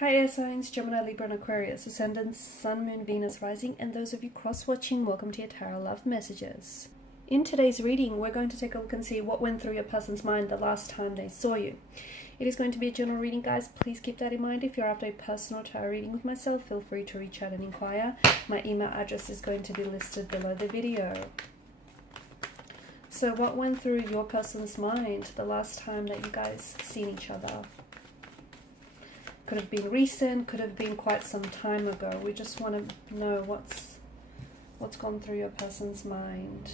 Hi air signs, Gemini, Libra and Aquarius, Ascendant, Sun, Moon, Venus, Rising, and those of you cross-watching, welcome to your Tarot Love Messages. In today's reading, we're going to take a look and see what went through your person's mind the last time they saw you. It is going to be a general reading, guys. Please keep that in mind. If you're after a personal tarot reading with myself, feel free to reach out and inquire. My email address is going to be listed below the video. So what went through your person's mind the last time that you guys seen each other? Could have been recent, could have been quite some time ago. We just want to know what's gone through your person's mind.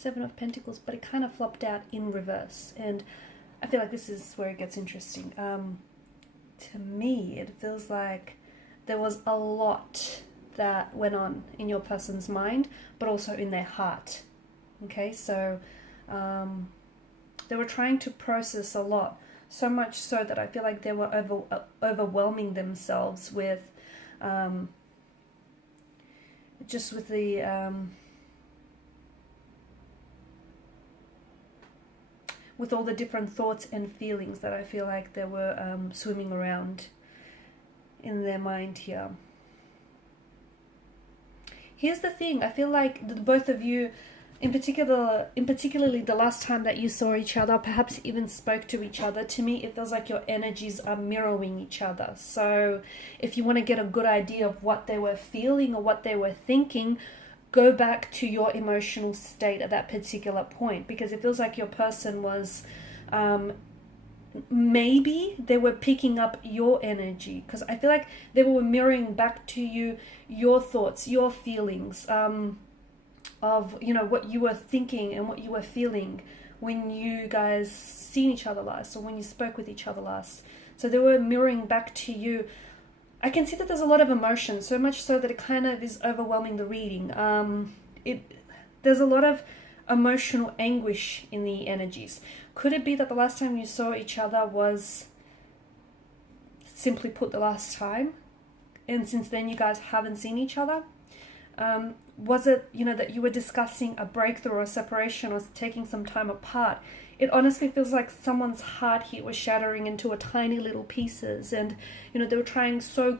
Seven of Pentacles, but it kind of flopped out in reverse, and I feel like this is where it gets interesting. To me, it feels like there was a lot that went on in your person's mind, but also in their heart. Okay, so they were trying to process a lot, so much so that I feel like they were overwhelming themselves with just with the with all the different thoughts and feelings that I feel like they were swimming around in their mind here. Here's the thing, I feel like both of you, particularly the last time that you saw each other, perhaps even spoke to each other, to me it feels like your energies are mirroring each other. So if you want to get a good idea of what they were feeling or what they were thinking, go back to your emotional state at that particular point, because it feels like your person was maybe they were picking up your energy, because I feel like they were mirroring back to you your thoughts, your feelings of, you know, what you were thinking and what you were feeling when you guys seen each other last, or when you spoke with each other last. So they were mirroring back to you. I can see that there's a lot of emotion, so much so that it kind of is overwhelming the reading. There's a lot of emotional anguish in the energies. Could it be that the last time you saw each other was, simply put, the last time, and since then you guys haven't seen each other? Was it, you know, that you were discussing a breakthrough or a separation or taking some time apart? It honestly feels like someone's heart here was shattering into a tiny little pieces, and you know, they were trying so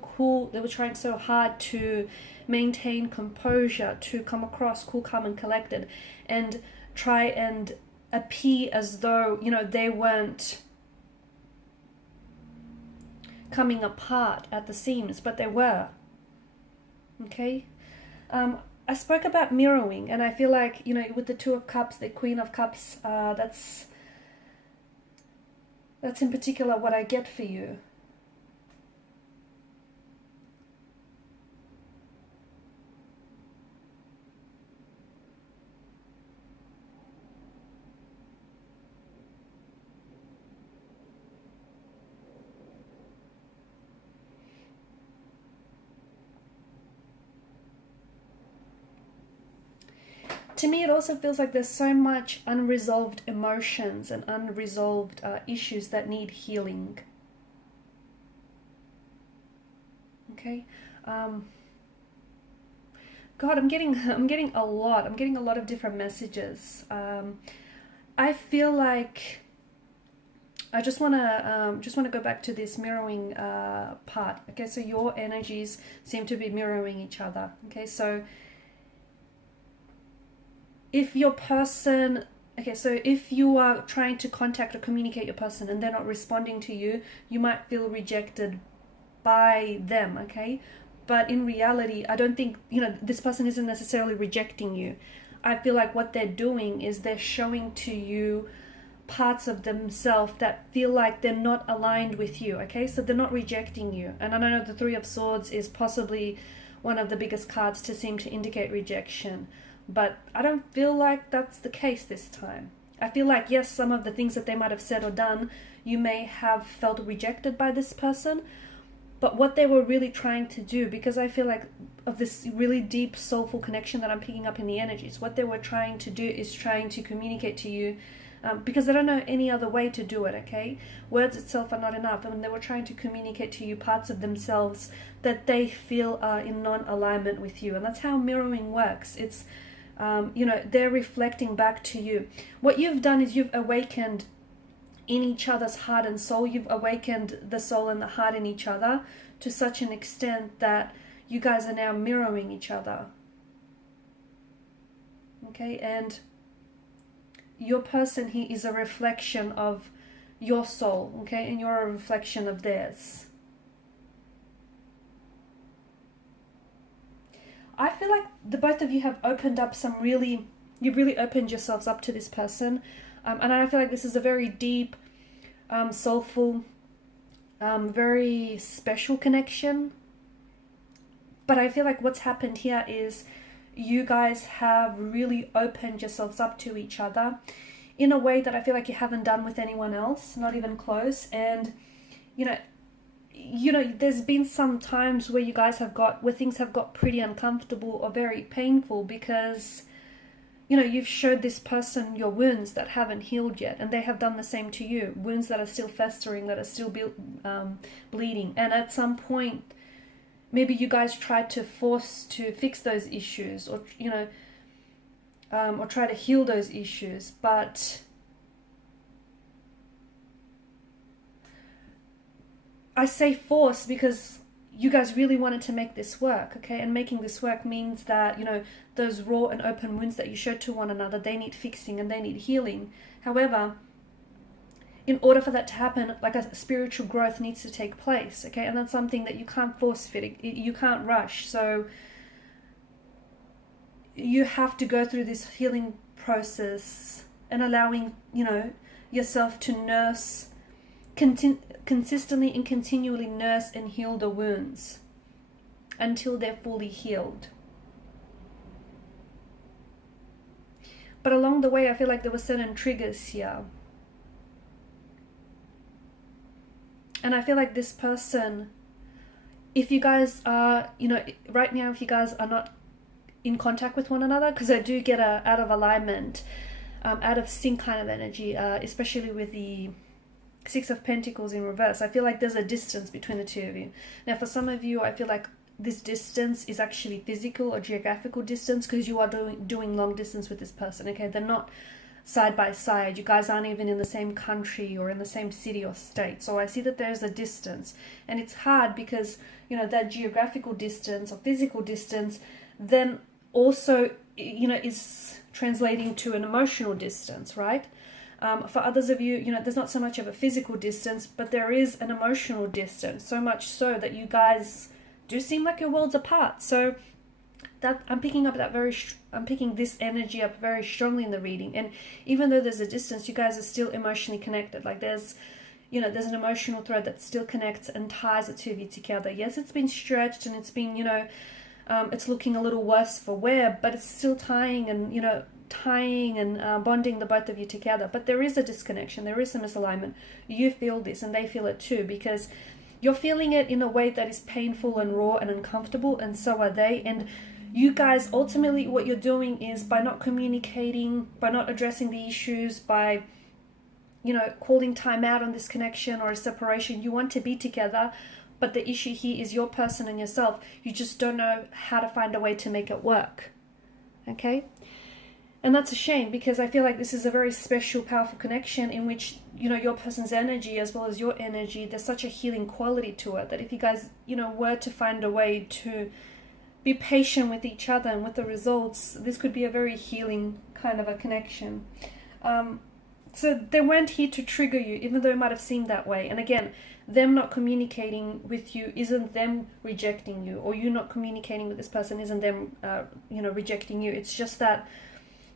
hard to maintain composure, to come across cool, calm and collected, and try and appear as though, you know, they weren't coming apart at the seams, but they were. Okay, I spoke about mirroring, and I feel like, you know, with the Two of Cups, the Queen of Cups, that's in particular what I get for you. To me, it also feels like there's so much unresolved emotions and unresolved issues that need healing. Okay, God, I'm getting a lot. I'm getting a lot of different messages. I feel like I just wanna go back to this mirroring part. Okay, so your energies seem to be mirroring each other. Okay, so if your person, so if you are trying to contact or communicate your person and they're not responding to you, you might feel rejected by them, okay? But in reality, I don't think, you know, this person isn't necessarily rejecting you. I feel like what they're doing is they're showing to you parts of themselves that feel like they're not aligned with you, okay? So they're not rejecting you. And I know the Three of Swords is possibly one of the biggest cards to seem to indicate rejection, but I don't feel like that's the case this time. I feel like, yes, some of the things that they might have said or done, you may have felt rejected by this person, but what they were really trying to do, because I feel like of this really deep soulful connection that I'm picking up in the energies, what they were trying to do is trying to communicate to you, because they don't know any other way to do it, okay? Words itself are not enough, and they were trying to communicate to you parts of themselves that they feel are in non-alignment with you. And that's how mirroring works. It's, they're reflecting back to you. What you've done is you've awakened in each other's heart and soul. You've awakened the soul and the heart in each other to such an extent that you guys are now mirroring each other. Okay, and your person here is a reflection of your soul, okay, and you're a reflection of theirs. I feel like the both of you have opened up you've really opened yourselves up to this person. And I feel like this is a very deep, soulful, very special connection. But I feel like what's happened here is you guys have really opened yourselves up to each other in a way that I feel like you haven't done with anyone else, not even close. And, there's been some times where where things have got pretty uncomfortable or very painful because, you've showed this person your wounds that haven't healed yet, and they have done the same to you. Wounds that are still festering, that are still bleeding. And at some point, maybe you guys tried to force to fix those issues, or, or try to heal those issues. But I say force because you guys really wanted to make this work, okay? And making this work means that, those raw and open wounds that you showed to one another, they need fixing and they need healing. However, in order for that to happen, like a spiritual growth needs to take place, okay? And that's something that you can't force fit, you can't rush. So you have to go through this healing process and allowing, yourself to nurse, consistently and continually nurse and heal the wounds until they're fully healed. But along the way, I feel like there were certain triggers here. And I feel like this person, if you guys are, right now, if you guys are not in contact with one another, because I do get a out of alignment, out of sync kind of energy, especially with the Six of Pentacles in reverse. I feel like there's a distance between the two of you. Now, for some of you, I feel like this distance is actually physical or geographical distance, because you are doing long distance with this person, okay? They're not side by side. You guys aren't even in the same country or in the same city or state. So I see that there's a distance, and it's hard because, that geographical distance or physical distance then also, is translating to an emotional distance, right? For others of you, there's not so much of a physical distance, but there is an emotional distance, so much so that you guys do seem like you're worlds apart. So that I'm picking this energy up very strongly in the reading. And even though there's a distance, you guys are still emotionally connected. Like there's an emotional thread that still connects and ties the two of you together. Yes, it's been stretched and it's been, it's looking a little worse for wear, but it's still tying and bonding the both of you together. But there is a disconnection, there is a misalignment. You feel this and they feel it too, because you're feeling it in a way that is painful and raw and uncomfortable, and so are they. And you guys, ultimately what you're doing is, by not communicating, by not addressing the issues, by calling time out on this connection or a separation, you want to be together, but the issue here is your person and yourself. You just don't know how to find a way to make it work, okay? And that's a shame, because I feel like this is a very special, powerful connection in which, your person's energy as well as your energy, there's such a healing quality to it that if you guys, were to find a way to be patient with each other and with the results, this could be a very healing kind of a connection. So they weren't here to trigger you, even though it might have seemed that way. And again, them not communicating with you isn't them rejecting you, or you not communicating with this person isn't them, rejecting you. It's just that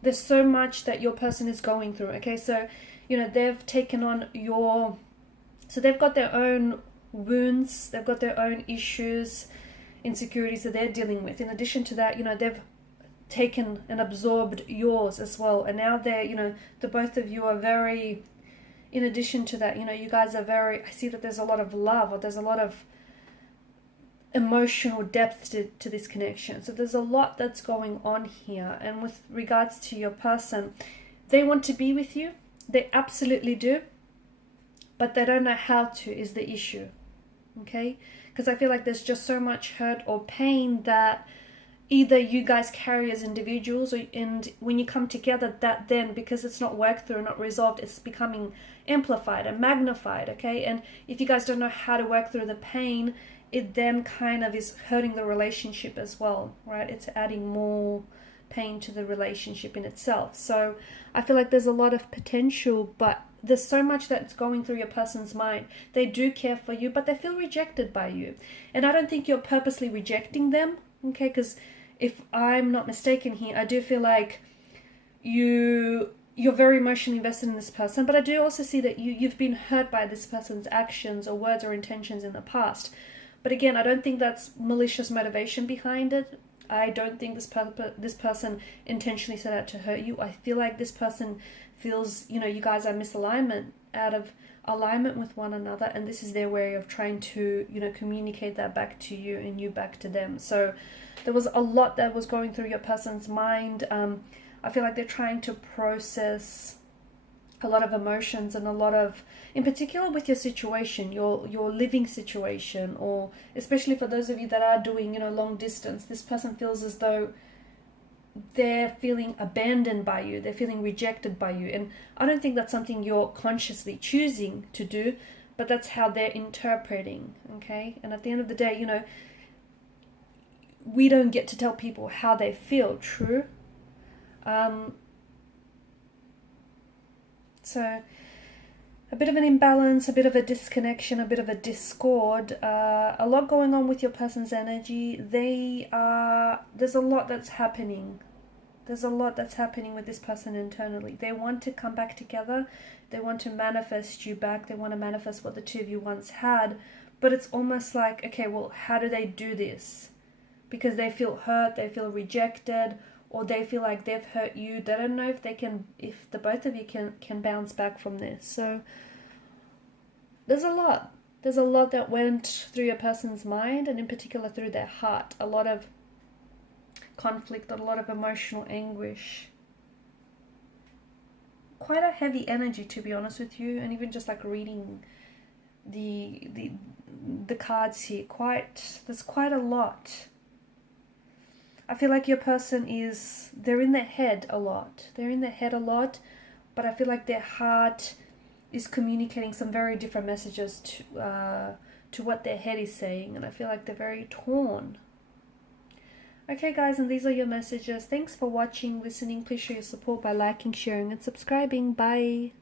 there's so much that your person is going through, okay? So you know, they've taken on your, so they've got their own wounds, they've got their own issues, insecurities that they're dealing with. In addition to that, you know, they've taken and absorbed yours as well. And now they're, you know, the both of you are very, in addition to that, you know, you guys are very, I see that there's a lot of love, or there's a lot of emotional depth to this connection. So there's a lot that's going on here. And with regards to your person, they want to be with you. They absolutely do. But they don't know how to is the issue. Okay? Because I feel like there's just so much hurt or pain that either you guys carry as individuals, and when you come together, that then, because it's not worked through, not resolved, it's becoming amplified and magnified. Okay? And if you guys don't know how to work through the pain, it then kind of is hurting the relationship as well, right? It's adding more pain to the relationship in itself. So I feel like there's a lot of potential, but there's so much that's going through your person's mind. They do care for you, but they feel rejected by you. And I don't think you're purposely rejecting them, okay? Because if I'm not mistaken here, I do feel like you're very emotionally invested in this person, but I do also see that you've been hurt by this person's actions or words or intentions in the past. But again, I don't think that's malicious motivation behind it. I don't think this person intentionally set out to hurt you. I feel like this person feels, you know, you guys are misalignment, out of alignment with one another, and this is their way of trying to, you know, communicate that back to you and you back to them. So there was a lot that was going through your person's mind. I feel like they're trying to process a lot of emotions and a lot of, in particular with your situation, your living situation, or especially for those of you that are doing, you know, long distance, this person feels as though they're feeling abandoned by you, they're feeling rejected by you. And I don't think that's something you're consciously choosing to do, but that's how they're interpreting, okay? And at the end of the day, you know, we don't get to tell people how they feel, true? So a bit of an imbalance, a bit of a disconnection, a bit of a discord, a lot going on with your person's energy. There's a lot that's happening. There's a lot that's happening with this person internally. They want to come back together. They want to manifest you back. They want to manifest what the two of you once had. But it's almost like, okay, well, how do they do this? Because they feel hurt, they feel rejected, or they feel like they've hurt you. They don't know if they can, if the both of you can bounce back from this. So there's a lot. There's a lot that went through your person's mind, and in particular through their heart. A lot of conflict, a lot of emotional anguish. Quite a heavy energy, to be honest with you. And even just like reading the cards here, there's quite a lot. I feel like your person they're in their head a lot. They're in their head a lot, but I feel like their heart is communicating some very different messages to what their head is saying, and I feel like they're very torn. Okay guys, and these are your messages. Thanks for watching, listening. Please show your support by liking, sharing and subscribing. Bye.